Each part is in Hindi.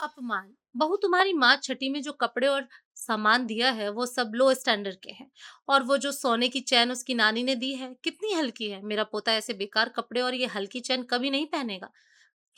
अपमान। बहू तुम्हारी माँ छठी में जो कपड़े और सामान दिया है वो सब लो स्टैंडर्ड के हैं। और वो जो सोने की चैन उसकी नानी ने दी है कितनी हल्की है। मेरा पोता ऐसे बेकार कपड़े और ये हल्की चैन कभी नहीं पहनेगा।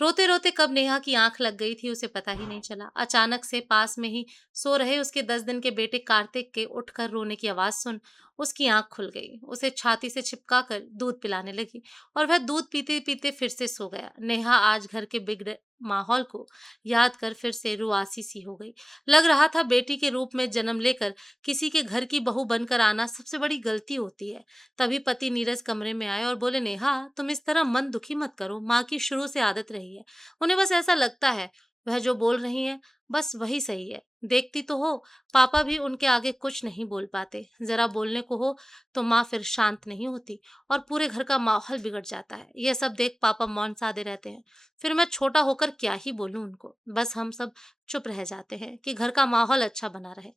रोते रोते कब नेहा की आंख लग गई थी उसे पता ही नहीं चला। अचानक से पास में ही सो रहे उसके 10 दिन के बेटे कार्तिक के उठकर रोने की आवाज सुन उसकी आंख खुल गई। उसे छाती से चिपका कर दूध पिलाने लगी और वह दूध पीते पीते फिर से सो गया। नेहा आज घर के बिगड़े माहौल को याद कर फिर से रुआसी सी हो गई। लग रहा था बेटी के रूप में जन्म लेकर किसी के घर की बहू बनकर आना सबसे बड़ी गलती होती है। तभी पति नीरज कमरे में आए और बोले, नेहा तुम इस तरह मन दुखी मत करो, माँ की शुरू से आदत रही है। उन्हें बस ऐसा लगता है वह जो बोल रही है बस वही सही है। देखती तो हो, पापा भी उनके आगे कुछ नहीं बोल पाते। जरा बोलने को हो तो माँ फिर शांत नहीं होती और पूरे घर का माहौल बिगड़ जाता है। यह सब देख पापा मौन साधे रहते हैं। फिर मैं छोटा होकर क्या ही बोलूं उनको, बस हम सब चुप रह जाते हैं कि घर का माहौल अच्छा बना रहे।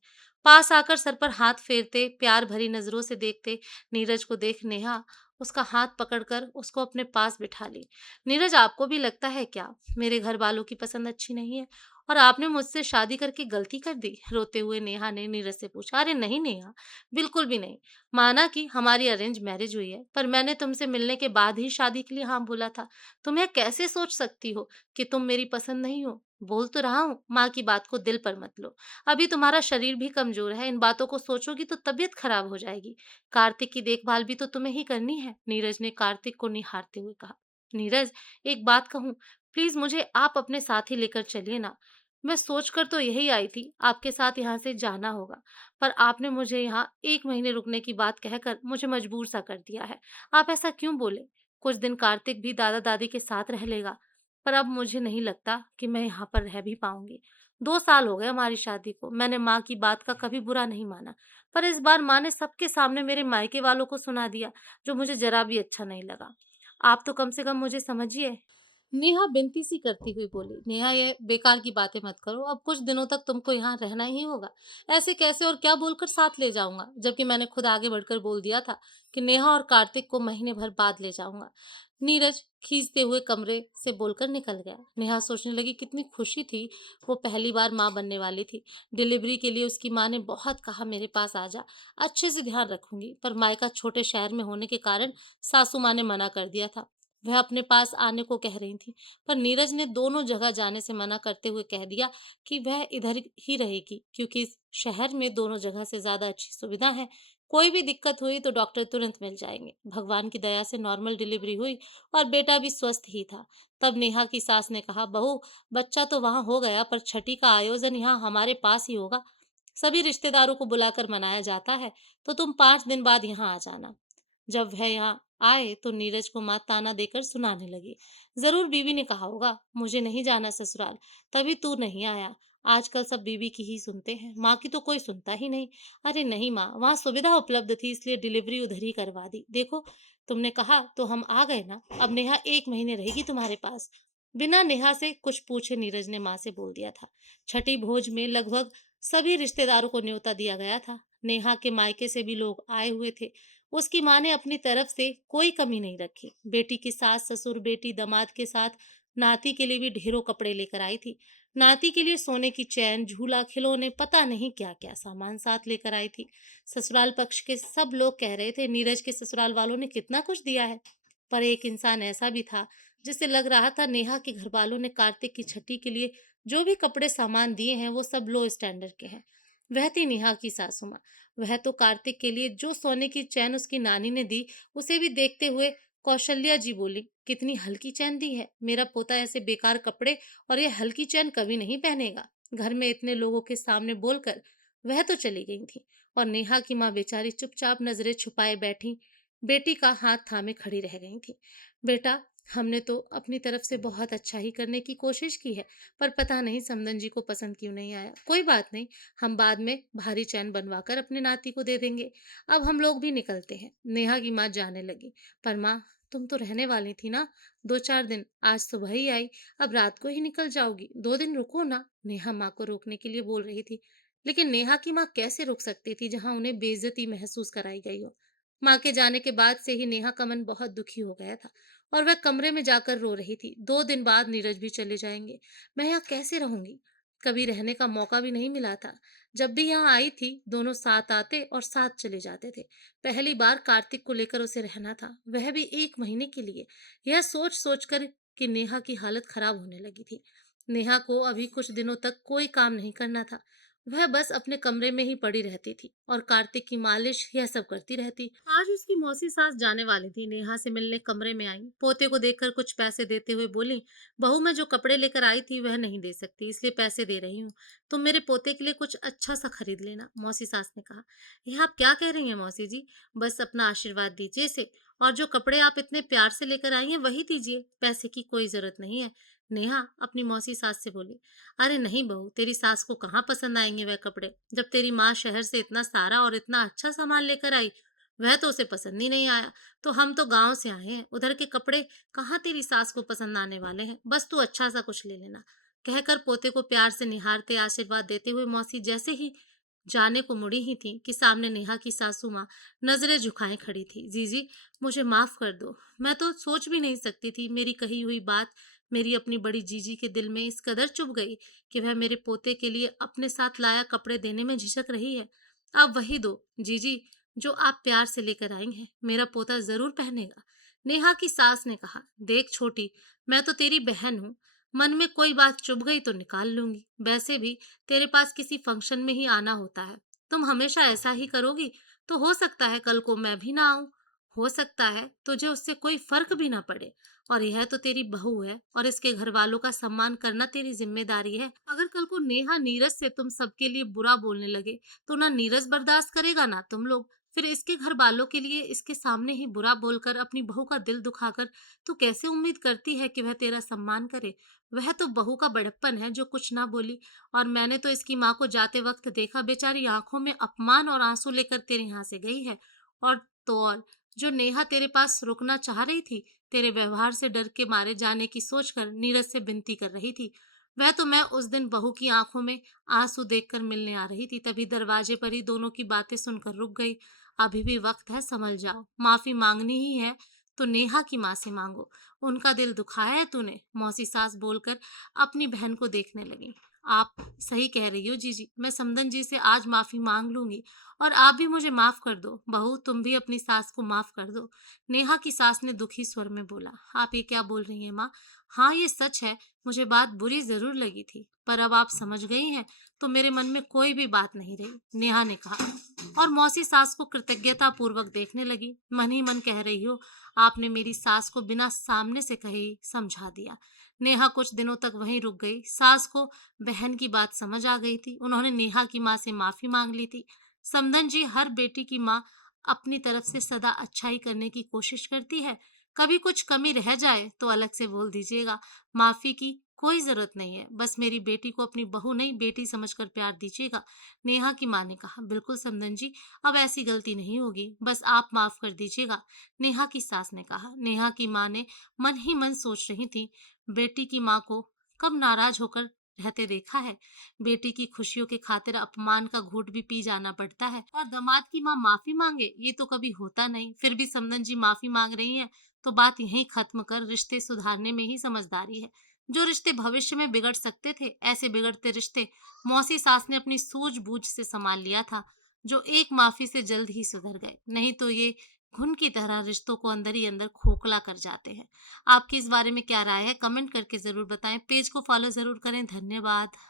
पास आकर सर पर हाथ फेरते प्यार भरी नजरों से देखते नीरज को देख नेहा उसका हाथ पकड़कर उसको अपने पास बिठा ली। नीरज, आपको भी लगता है क्या मेरे घर वालों की पसंद अच्छी नहीं है और आपने मुझसे शादी करके गलती कर दी? रोते हुए नेहा ने नीरज से पूछा। अरे नहीं नेहा, बिल्कुल भी नहीं। माना कि हमारी अरेंज मैरिज हुई है, पर मैंने तुमसे मिलने के बाद ही शादी के लिए हाँ बोला था। तुम्हें कैसे सोच सकती हो कि तुम मेरी पसंद नहीं हो? बोल तो रहा हूँ, माँ की बात को दिल पर मत लो। अभी तुम्हारा शरीर भी कमजोर है, इन बातों को सोचोगी तो तबीयत खराब हो जाएगी। कार्तिक की देखभाल भी तो तुम्हें ही करनी है, नीरज ने कार्तिक को निहारते हुए कहा। नीरज, एक बात कहूँ, प्लीज मुझे आप अपने साथ ही लेकर चलिए ना। मैं सोचकर तो यही आई थी आपके साथ यहाँ से जाना होगा, पर आपने मुझे यहाँ 1 महीने रुकने की बात कहकर मुझे मजबूर सा कर दिया है। आप ऐसा क्यों बोले? कुछ दिन कार्तिक भी दादा दादी के साथ रह लेगा, पर अब मुझे नहीं लगता कि मैं यहाँ पर रह भी पाऊंगी। 2 साल हो गए हमारी शादी को, मैंने माँ की बात का कभी बुरा नहीं माना, पर इस बार माँ ने सबके सामने मेरे मायके वालों को सुना दिया, जो मुझे जरा भी अच्छा नहीं लगा। आप तो कम से कम मुझे समझिए। नेहा विनती सी करती हुई बोली। नेहा, ये बेकार की बातें मत करो, अब कुछ दिनों तक तुमको यहाँ रहना ही होगा। ऐसे कैसे और क्या बोलकर साथ ले जाऊंगा, जबकि मैंने खुद आगे बढ़कर बोल दिया था कि नेहा और कार्तिक को महीने भर बाद ले जाऊंगा। नीरज खींचते हुए कमरे से बोलकर निकल गया। नेहा सोचने लगी कितनी खुशी थी, वो पहली बार माँ बनने वाली थी। डिलीवरी के लिए उसकी माँ ने बहुत कहा मेरे पास आ जा, अच्छे से ध्यान रखूंगी, पर मायका छोटे शहर में होने के कारण सासू माँ ने मना कर दिया था। वह अपने पास आने को कह रही थी, पर नीरज ने दोनों जगह जाने से मना करते हुए कह दिया कि वह इधर ही रहेगी, क्योंकि इस शहर में दोनों जगह से ज्यादा अच्छी सुविधा है। कोई भी दिक्कत हुई तो डॉक्टर तुरंत मिल जाएंगे। भगवान की दया से नॉर्मल डिलीवरी हुई और बेटा भी स्वस्थ ही था। तब नेहा की सास ने कहा, बहू, बच्चा तो वहां हो गया, पर छठी का आयोजन यहाँ हमारे पास ही होगा। सभी रिश्तेदारों को बुलाकर मनाया जाता है, तो तुम 5 दिन बाद यहाँ आ जाना। जब वह यहाँ आए तो नीरज को माँ ताना देकर सुनाने लगी। जरूर बीवी ने कहा होगा मुझे नहीं जाना ससुराल, तभी तू नहीं आया। आजकल सब बीवी की ही सुनते हैं, माँ की तो कोई सुनता ही नहीं। अरे नहीं माँ, वहाँ सुविधा उपलब्ध थी इसलिए डिलीवरी उधर ही करवा दी। देखो, तुमने कहा तो हम आ गए ना। अब नेहा 1 महीने रहेगी तुम्हारे पास। बिना नेहा से कुछ पूछे नीरज ने माँ से बोल दिया था। छठी भोज में लगभग सभी रिश्तेदारों को न्योता दिया गया था। नेहा के मायके से भी लोग आए हुए थे। उसकी माँ ने अपनी तरफ से कोई कमी नहीं रखी। बेटी की सास ससुर, बेटी दामाद के साथ नाती के लिए भी ढेरों कपड़े लेकर आई थी। नाती के लिए सोने की चैन, झूला, खिलौने, पता नहीं क्या क्या सामान साथ लेकर आई थी। ससुराल पक्ष के सब लोग कह रहे थे नीरज के ससुराल वालों ने कितना कुछ दिया है, पर एक इंसान ऐसा भी था जिससे लग रहा था नेहा के घर वालों ने कार्तिक की छठी के लिए जो भी कपड़े सामान दिए हैं वो सब लो स्टैंडर्ड के हैं। वह थी नेहा की सासू माँ। वह तो कार्तिक के लिए जो सोने की चैन उसकी नानी ने दी उसे भी देखते हुए कौशल्या जी बोली, कितनी हल्की चैन दी है। मेरा पोता ऐसे बेकार कपड़े और ये हल्की चैन कभी नहीं पहनेगा। घर में इतने लोगों के सामने बोलकर वह तो चली गई थी और नेहा की माँ बेचारी चुपचाप नजरें छुपाए बैठी बेटी का हाथ थामे खड़ी रह गई थी। बेटा, हमने तो अपनी तरफ से बहुत अच्छा ही करने की कोशिश की है, पर पता नहीं समदन जी को पसंद क्यों नहीं आया। कोई बात नहीं, हम बाद में भारी चैन बनवाकर अपने नाती को दे देंगे। अब हम लोग भी निकलते हैं। नेहा की माँ जाने लगी। पर माँ, तुम तो रहने वाली थी ना 2-4 दिन, आज सुबह ही आई, अब रात को ही निकल जाओगी। 2 दिन रुको ना, नेहा माँ को रोकने के लिए बोल रही थी। लेकिन नेहा की माँ कैसे रुक सकती थी जहाँ उन्हें बेइज्जती महसूस कराई गई हो। माँ के जाने के बाद से ही नेहा का मन बहुत दुखी हो गया था और वह कमरे में जाकर रो रही थी। 2 दिन बाद नीरज भी चले जाएंगे, मैं यहाँ कैसे रहूंगी? कभी रहने का मौका भी नहीं मिला था। जब भी यहाँ आई थी, दोनों साथ आते और साथ चले जाते थे। पहली बार कार्तिक को लेकर उसे रहना था, वह भी 1 महीने के लिए। यह सोच-सोच कर कि नेहा की हालत खराब होने लगी थी। नेहा को अभी कुछ दिनों तक कोई काम नहीं करना था। वह बस अपने कमरे में ही पड़ी रहती थी और कार्तिक की मालिश यह सब करती रहती। आज उसकी मौसी सास जाने वाली थी, नेहा से मिलने कमरे में आई। पोते को देखकर कुछ पैसे देते हुए बोली, बहू मैं जो कपड़े लेकर आई थी वह नहीं दे सकती, इसलिए पैसे दे रही हूँ। तुम मेरे पोते के लिए कुछ अच्छा सा खरीद लेना, मौसी सास ने कहा। यह आप क्या कह रही हैं मौसी जी? बस अपना आशीर्वाद दीजिए इसे, और जो कपड़े आप इतने प्यार से लेकर आई हैं वही दीजिए, पैसे की कोई जरूरत नहीं है। नेहा अपनी मौसी सास से बोली। अरे नहीं बहू, तेरी सास को कहाँ पसंद आएंगे वह कपड़े? जब तेरी माँ शहर से इतना सारा और इतना अच्छा सामान लेकर आई, वह तो उसे पसंद ही नहीं आया। तो हम तो गांव से आए हैं, उधर के कपड़े कहाँ तेरी सास को पसंद आने वाले हैं? बस तू अच्छा सा कुछ ले लेना। कहकर पोते को प्यार से निहारते आशीर्वाद देते हुए मौसी जैसे ही जाने को मुड़ी ही थी कि सामने नेहा की सासू माँ नजरें झुकाए खड़ी थी। जीजी, मुझे माफ कर दो, मैं तो सोच भी नहीं सकती थी मेरी कही हुई बात मेरी अपनी बड़ी जीजी के दिल में इस कदर चुभ गई कि वह मेरे पोते के लिए अपने साथ लाया कपड़े देने में झिझक रही है। आप वही दो जीजी जो आप प्यार से लेकर आई हैं, मेरा पोता जरूर पहनेगा। नेहा की सास ने कहा, देख छोटी, मैं तो तेरी बहन हूँ, मन में कोई बात चुभ गई तो निकाल लूंगी। वैसे भी तेरे पास किसी फंक्शन में ही आना होता है, तुम हमेशा ऐसा ही करोगी तो हो सकता है कल को मैं भी ना आऊं। हो सकता है तुझे उससे कोई फर्क भी ना पड़े, और यह तो तेरी बहू है और इसके घर वालों का सम्मान करना तेरी जिम्मेदारी है। अगर कल को नेहा नीरज से तुम सबके लिए बुरा बोलने लगे तो ना नीरज बर्दाश्त करेगा ना तुम लोग। फिर इसके घर वालों के लिए इसके सामने ही बुरा बोलकर अपनी बहू का दिल दुखाकर तू कैसे उम्मीद करती है कि वह तेरा सम्मान करे? वह तो बहू का बड़प्पन है जो कुछ ना बोली। और मैंने तो इसकी माँ को जाते वक्त देखा, बेचारी आंखों में अपमान और आंसू लेकर तेरे यहाँ से गई है। और तो और जो नेहा तेरे पास रुकना चाह रही थी, तेरे व्यवहार से डर के मारे जाने की सोचकर नीरज से विनती कर रही थी। वह तो मैं उस दिन बहू की आंखों में आंसू देखकर मिलने आ रही थी, तभी दरवाजे पर ही दोनों की बातें सुनकर रुक गई। अभी भी वक्त है, संभल जाओ। माफी मांगनी ही है तो नेहा की माँ से मांगो, उनका दिल दुखाया है तूने, मौसी सास बोलकर अपनी बहन को देखने लगी। आप सही कह रही हो जीजी, मैं समदन जी से आज माफी मांग लूंगी, और आप भी मुझे माफ कर दो। बहू तुम भी अपनी सास को माफ कर दो। नेहा की सास ने दुखी स्वर में बोला। आप ये क्या बोल रही हैं माँ? हाँ ये सच है, मुझे बात बुरी जरूर लगी थी, पर अब आप समझ गई हैं तो मेरे मन में कोई भी बात नहीं रही, नेहा ने कहा। और मौसी सास को कृतज्ञता पूर्वक देखने लगी। मन ही मन कह रही हो, आपने मेरी सास को बिना सामने से कहे ही समझा दिया। नेहा कुछ दिनों तक वहीं रुक गई। सास को बहन की बात समझ आ गई थी, उन्होंने नेहा की माँ से माफी मांग ली थी। समधन जी, हर बेटी की माँ अपनी तरफ से सदा अच्छाई करने की कोशिश करती है। कभी कुछ कमी रह जाए तो अलग से बोल दीजिएगा, माफी की कोई जरूरत नहीं है। बस मेरी बेटी को अपनी बहू नहीं बेटी समझकर प्यार दीजिएगा। नेहा की माँ ने कहा। बिल्कुल समधन जी, अब ऐसी गलती नहीं होगी, बस आप माफ कर दीजिएगा, नेहा की सास ने कहा। नेहा की माँ ने मन ही मन सोच रही थी, बेटी की माँ को कब नाराज होकर रहते देखा है। बेटी की खुशियों के खातिर अपमान का घूंट भी पी जाना पड़ता है, और दामाद की माँ माफी मांगे ये तो कभी होता नहीं। फिर भी समदन जी माफी मांग रही हैं तो बात यहीं खत्म कर रिश्ते सुधारने में ही समझदारी है। जो रिश्ते भविष्य में बिगड़ सकते थे, ऐसे बिगड़ते रिश्ते मौसी सास ने अपनी सूझबूझ से संभाल लिया था, जो एक माफी से जल्द ही सुधर गए, नहीं तो ये घुन की तरह रिश्तों को अंदर ही अंदर खोखला कर जाते हैं। आपकी इस बारे में क्या राय है? कमेंट करके जरूर बताएं। पेज को फॉलो जरूर करें। धन्यवाद।